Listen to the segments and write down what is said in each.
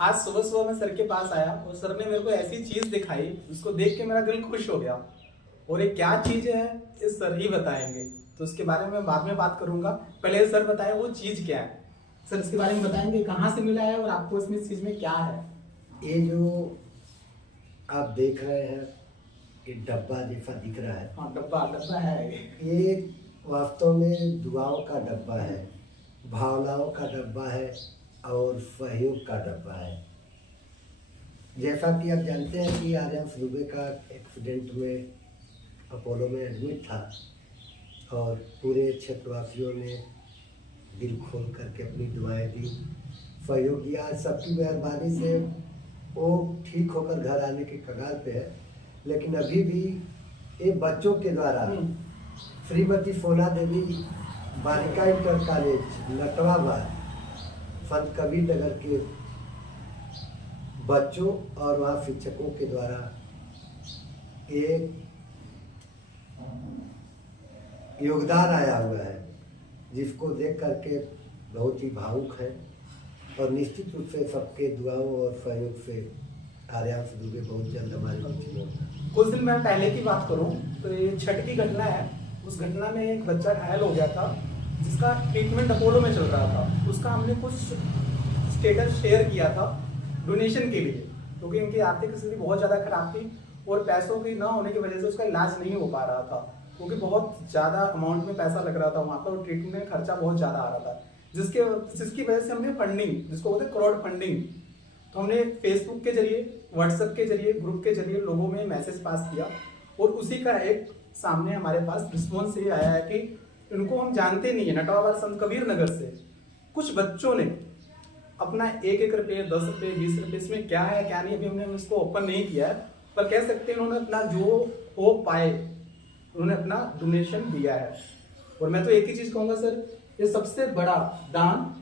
आज सुबह सुबह मैं सर के पास आया और सर ने मेरे को ऐसी चीज दिखाई, उसको देख के मेरा दिल खुश हो गया। और ये क्या चीज है ये सर ही बताएंगे, तो उसके बारे में बाद में बात करूंगा। पहले सर बताए वो चीज क्या है। सर इसके बारे में बताएंगे कहाँ से मिला है और आपको इसमें इस चीज में क्या है। ये जो आप देख रहे हैं ये डब्बा जैसा दिख रहा है। हाँ, डब्बा डब्बा है ये वास्तव में दुआओं का डब्बा है, भावनाओं का डब्बा है और सहयोग का डब्बा है। जैसा कि आप जानते हैं कि आर्यन दुबे का एक्सीडेंट में अपोलो में एडमिट था और पूरे क्षेत्रवासियों ने दिल खोल करके अपनी दुआएं दी, सहयोग किया। सबकी मेहरबानी से वो ठीक होकर घर आने के कगार पे है। लेकिन अभी भी ये बच्चों के द्वारा श्रीमती सोना देवी बालिका इंटर कॉलेज नटवाबाद संत कबीर नगर के बच्चों और वहाँ शिक्षकों के द्वारा एक योगदान आया हुआ है, जिसको देख करके बहुत ही भावुक है। और निश्चित रूप से सबके दुआओं और सहयोग से आर्यांश दुबे बहुत जल्द हमारे बीच में होगा। कुछ दिन मैं पहले की बात करूं तो ये छठ की घटना है। उस घटना में एक बच्चा घायल हो गया था जिसका ट्रीटमेंट अपोलो में चल रहा था। उसका हमने कुछ स्टेटस शेयर किया था डोनेशन के लिए, क्योंकि इनकी आर्थिक स्थिति बहुत ज़्यादा खराब थी और पैसों की ना होने की वजह से उसका इलाज नहीं हो पा रहा था, क्योंकि बहुत ज़्यादा अमाउंट में पैसा लग रहा था वहाँ पर और ट्रीटमेंट में खर्चा बहुत ज़्यादा आ रहा था, जिसकी वजह से हमने फंडिंग, जिसको बोलते हैं क्राउड फंडिंग, तो हमने फेसबुक के जरिए, व्हाट्सएप के जरिए, ग्रुप के जरिए लोगों में मैसेज पास किया और उसी का एक सामने हमारे पास रिस्पॉन्स ये आया है कि इनको हम जानते नहीं है। नटवाबाद संत कबीर नगर से कुछ बच्चों ने अपना 1-1 रुपये, 10 रुपये, 20 रुपये, इसमें क्या है क्या नहीं अभी हमने इसको ओपन नहीं किया है, पर कह सकते हैं उन्होंने अपना जो हो पाए उन्होंने अपना डोनेशन दिया है। और मैं तो एक ही चीज कहूंगा सर, ये सबसे बड़ा दान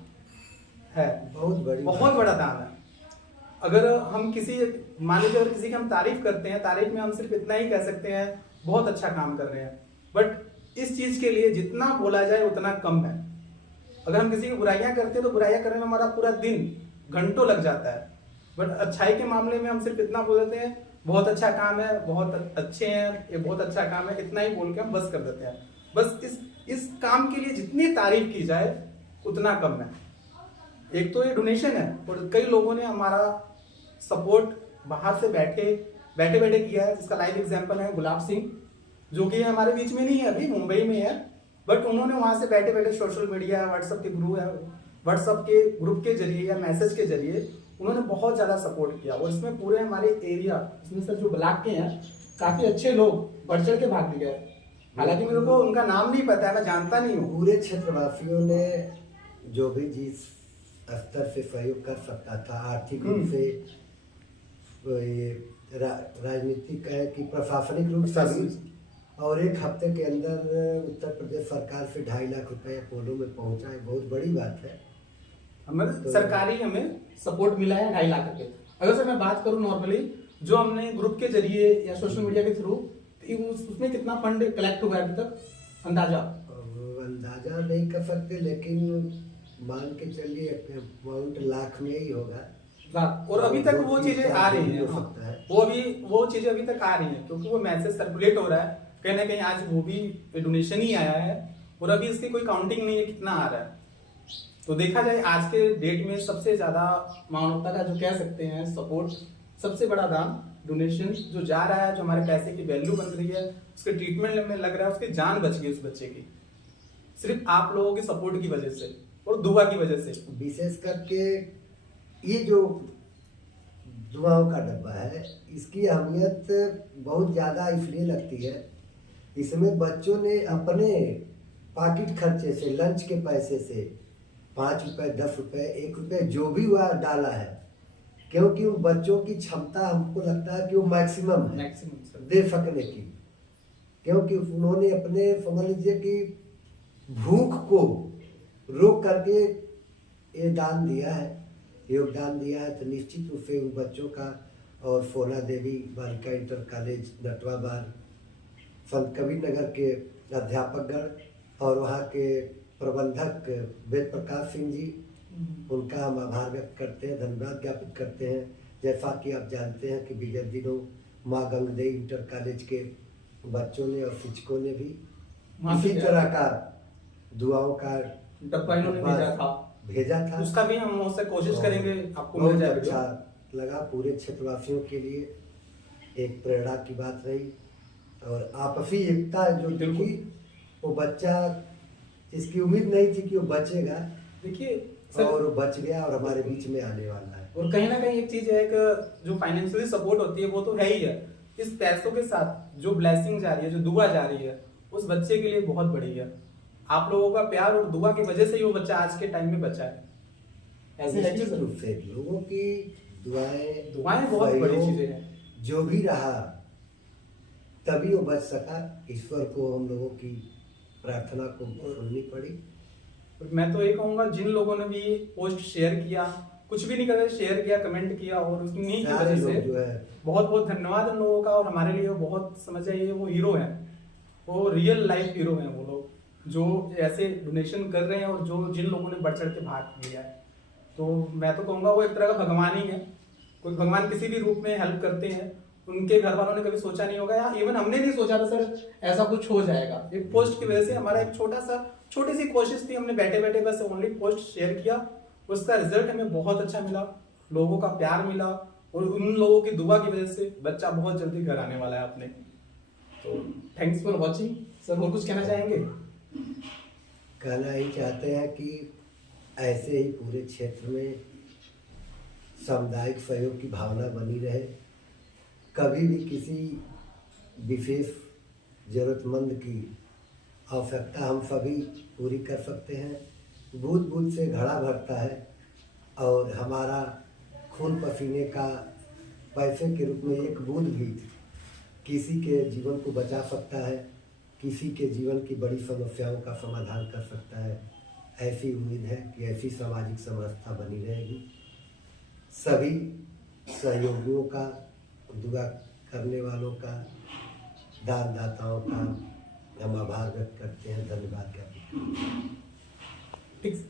है, बहुत बड़ा दान है। अगर हम किसी, मान लीजिए अगर किसी की हम तारीफ करते हैं, तारीफ में हम सिर्फ इतना ही कह सकते हैं बहुत अच्छा काम कर रहे हैं, बट इस चीज के लिए जितना बोला जाए उतना कम है। अगर हम किसी की बुराइयां करते हैं तो बुराइयां करने में हमारा पूरा दिन, घंटों लग जाता है, बट अच्छाई के मामले में हम सिर्फ इतना बोल देते हैं बहुत अच्छा काम है, बहुत अच्छे हैं, ये बहुत अच्छा काम है, इतना ही बोल के हम बस कर देते हैं। बस इस काम के लिए जितनी तारीफ की जाए उतना कम है। एक तो ये डोनेशन है और कई लोगों ने हमारा सपोर्ट बाहर से बैठे बैठे किया है, जिसका लाइव एग्जांपल है गुलाब सिंह, जो कि हमारे बीच में नहीं है, अभी मुंबई में है, बट उन्होंने वहां से बैठे बैठे सोशल मीडिया, व्हाट्सएप के ग्रुप के जरिए या मैसेज के जरिए उन्होंने बहुत ज्यादा सपोर्ट किया। और इसमें पूरे हमारे एरिया, इसमें सर जो ब्लॉक के हैं काफी अच्छे लोग बढ़ चढ़ के भाग लिए गए। हालांकि मेरे को उनका नाम नहीं पता है, मैं जानता नहीं हूँ। पूरे क्षेत्रवासियों ने जो भी जिस स्तर से सहयोग कर सकता था, आर्थिक रूप से, ये राजनीतिक है कि प्रशासनिक रूप से भी, और एक हफ्ते के अंदर उत्तर प्रदेश सरकार से 2.5 लाख रुपए अपोलो में पहुंचा है। बहुत बड़ी बात है। हमें सरकारी हमें सपोर्ट मिला है 2.5 लाख रुपए। अगर सर मैं बात करूं नॉर्मली जो हमने ग्रुप के जरिए या सोशल मीडिया के थ्रू, उसमें कितना फंड कलेक्ट हुआ है अभी तक, अंदाजा नहीं कर सकते, लेकिन मान के चलिए अमाउंट लाख में ही होगा। और अभी तक वो चीजें आ रही हैं, वो चीजें अभी तक आ रही हैं, क्योंकि वो मैसेज सर्कुलेट हो रहा है कहीं ना कहीं। आज वो भी डोनेशन ही आया है और अभी इसकी कोई काउंटिंग नहीं है कितना आ रहा है। तो देखा जाए आज के डेट में सबसे ज्यादा मानवता का जो कह सकते हैं सपोर्ट, सबसे बड़ा दान डोनेशन जो जा रहा है, जो हमारे पैसे की वैल्यू बन रही है, उसके ट्रीटमेंट में लग रहा है, उसकी जान बच गई उस बच्चे की, सिर्फ आप लोगों के सपोर्ट की वजह से और दुआ की वजह से। विशेष करके ये जो दुआओं का डब्बा है, इसकी अहमियत बहुत ज़्यादा इसलिए लगती है, इसमें बच्चों ने अपने पॉकेट खर्चे से, लंच के पैसे से 5 रुपए, 10 रुपए, 1 रुपए जो भी हुआ डाला है, क्योंकि उन बच्चों की क्षमता हमको लगता है कि वो मैक्सिमम है दे सकने की, क्योंकि उन्होंने अपने, समझ लीजिए कि भूख को रोक करके ये दान दिया है, योगदान दिया है। तो निश्चित रूप से उन बच्चों का और सोना देवी बालिका इंटर कॉलेज नटवाबाद, संत कबीर नगर के अध्यापकगण और वहाँ के प्रबंधक वेद प्रकाश सिंह जी उनका हम आभार व्यक्त करते हैं, धन्यवाद ज्ञापित करते हैं। जैसा कि आप जानते हैं कि विगत दिनों माँ गंगदेई इंटर कॉलेज के बच्चों ने और शिक्षकों ने भी वहाँ इसी पे तरह का दुआओं का डब्बा इन्होंने भेजा था। उसका भी हम उससे कोशिश करेंगे आपको मिल बहुत जाएगा। अच्छा लगा, पूरे क्षेत्रवासियों के लिए एक प्रेरणा की बात रही। और आपसी एकता जो दिखी, वो बच्चा इसकी उम्मीद नहीं थी कि वो बचेगा, देखिए और वो बच गया और हमारे बीच में आने वाला है। और कहीं ना कहीं एक चीज है कि जो फाइनेंशियली सपोर्ट होती है वो तो है ही है, इस पैसों के साथ जो ब्लेसिंग जा रही है, जो दुआ जा रही है, उस बच्चे के लिए बहुत बड़ी है। आप लोगों का प्यार और दुआ की वजह से ही वो बच्चा आज के टाइम में बचा है। ऐसे है निश्चित रूप से लोगों की दुआएं बहुत बड़ी चीजें हैं। जो भी रहा तभी वो बच सका। ईश्वर को हम लोगों की प्रार्थना को सुननी पड़ी। मैं तो ये कहूंगा, जिन लोगों ने भी पोस्ट शेयर किया, कुछ भी नहीं कर रहे, शेयर किया, कमेंट किया, और उसकी सारे वजह लोग से जो है बहुत बहुत धन्यवाद उन लोगों का। और हमारे लिए वो बहुत, समझ जाइए, वो हीरो हैं, वो रियल लाइफ हीरो हैं वो लोग जो ऐसे डोनेशन कर रहे हैं और जो जिन लोगों ने बढ़ चढ़ के भाग लिया है। तो मैं तो कहूँगा वो एक तरह का भगवान ही है। कोई भगवान किसी भी रूप में हेल्प करते हैं। उनके घर वालों ने कभी सोचा नहीं होगा, या इवन हमने नहीं सोचा था सर ऐसा कुछ हो जाएगा। एक पोस्ट की वजह से हमारा एक छोटी सी कोशिश थी, हमने बैठे बैठे बस ओनली पोस्ट शेयर किया, उसका रिजल्ट हमें बहुत अच्छा मिला, लोगों का प्यार मिला, और उन लोगों की दुआ की वजह से बच्चा बहुत जल्दी घर आने वाला है अपने। तो थैंक्स फॉर वॉचिंग सर। और कुछ कहना चाहेंगे? कहना ही चाहते हैं कि ऐसे ही पूरे क्षेत्र में सामुदायिक सहयोग की भावना बनी रहे। कभी भी किसी विशेष जरूरतमंद की आवश्यकता हम सभी पूरी कर सकते हैं। बूंद बूंद से घड़ा भरता है, और हमारा खून पसीने का पैसे के रूप में एक बूंद भी किसी के जीवन को बचा सकता है, किसी के जीवन की बड़ी समस्याओं का समाधान कर सकता है। ऐसी उम्मीद है कि ऐसी सामाजिक समरसता बनी रहेगी। सभी सहयोगियों का, दुआ करने वालों का, दानदाताओं का हम आभार व्यक्त करते हैं, धन्यवाद ज्ञापित करते हैं। ठीक।